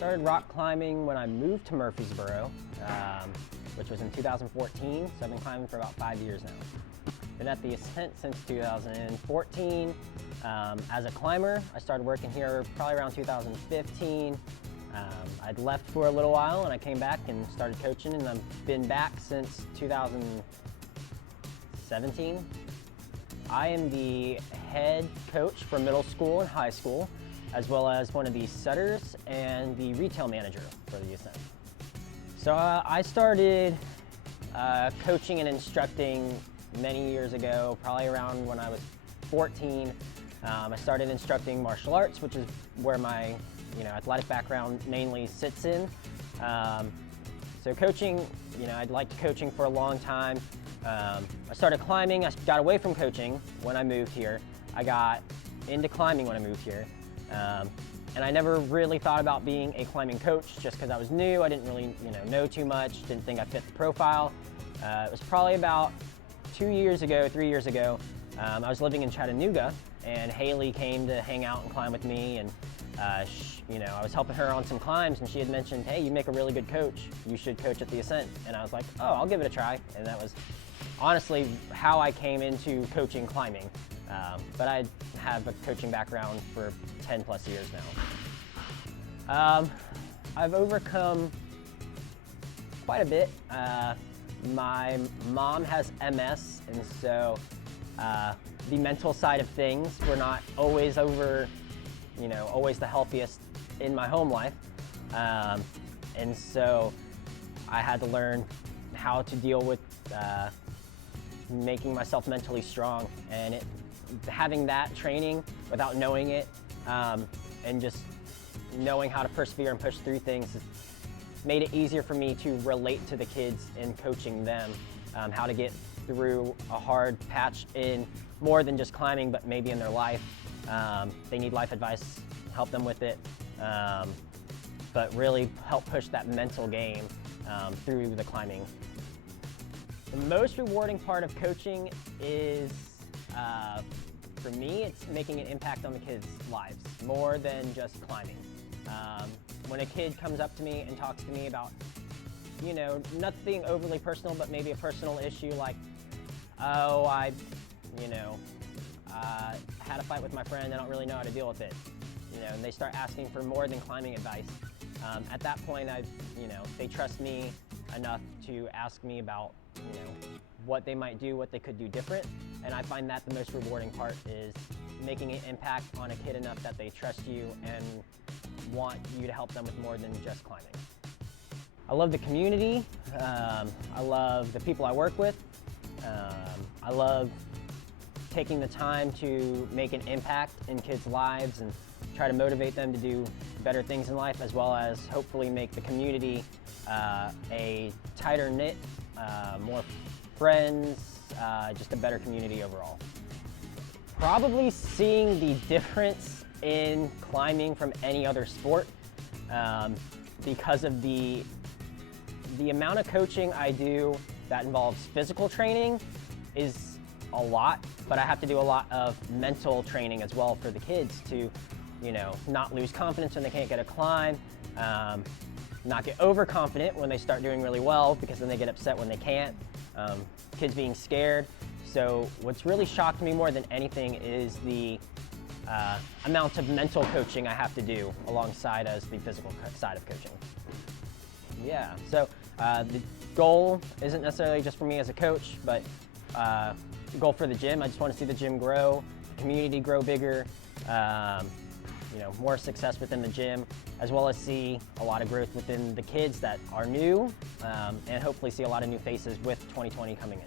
Started rock climbing when I moved to Murfreesboro, which was in 2014, so I've been climbing for about 5 years now. Been at the Ascent since 2014. As a climber, I started working here probably around 2015. I'd left for a little while and I came back and started coaching, and I've been back since 2017. I am the head coach for middle school and high school, as well as one of the setters and the retail manager for the Ascent. So I started coaching and instructing many years ago, probably around when I was 14. I started instructing martial arts, which is where my athletic background mainly sits in. So coaching, I'd liked coaching for a long time. I started climbing. I got away from coaching when I moved here. I got into climbing when I moved here. And I never really thought about being a climbing coach just because I was new. I didn't really know too much, didn't think I fit the profile. It was probably about 3 years ago, I was living in Chattanooga, and Haley came to hang out and climb with me, and I was helping her on some climbs, and she had mentioned, hey, you make a really good coach. You should coach at the Ascent. And I was like, oh, I'll give it a try. And that was honestly how I came into coaching climbing. But I have a coaching background for 10 plus years now. I've overcome quite a bit. My mom has MS, and so the mental side of things, we're not always always the healthiest in my home life. And so I had to learn how to deal with making myself mentally strong, and having that training without knowing it, and just knowing how to persevere and push through things made it easier for me to relate to the kids in coaching them, how to get through a hard patch in more than just climbing, but maybe in their life. They need life advice, help them with it, but really help push that mental game through the climbing. The most rewarding part of coaching is, for me, it's making an impact on the kids' lives, more than just climbing. When a kid comes up to me and talks to me about, nothing overly personal, but maybe a personal issue like, oh, I had a fight with my friend, I don't really know how to deal with it, and they start asking for more than climbing advice. At that point, they trust me enough to ask me about, what they might do, what they could do different, and I find that the most rewarding part is making an impact on a kid enough that they trust you and want you to help them with more than just climbing. I love the community. I love the people I work with. I love taking the time to make an impact in kids' lives and try to motivate them to do better things in life, as well as hopefully make the community a tighter knit, more friends, just a better community overall. Probably seeing the difference in climbing from any other sport, because of the amount of coaching I do that involves physical training is a lot, but I have to do a lot of mental training as well for the kids to, not lose confidence when they can't get a climb, not get overconfident when they start doing really well, because then they get upset when they can't, kids being scared. So what's really shocked me more than anything is the amount of mental coaching I have to do alongside as the physical side of coaching. Yeah, so the goal isn't necessarily just for me as a coach, but the goal for the gym, I just want to see the gym grow, the community grow bigger, more success within the gym, as well as see a lot of growth within the kids that are new, and hopefully see a lot of new faces with 2020 coming in.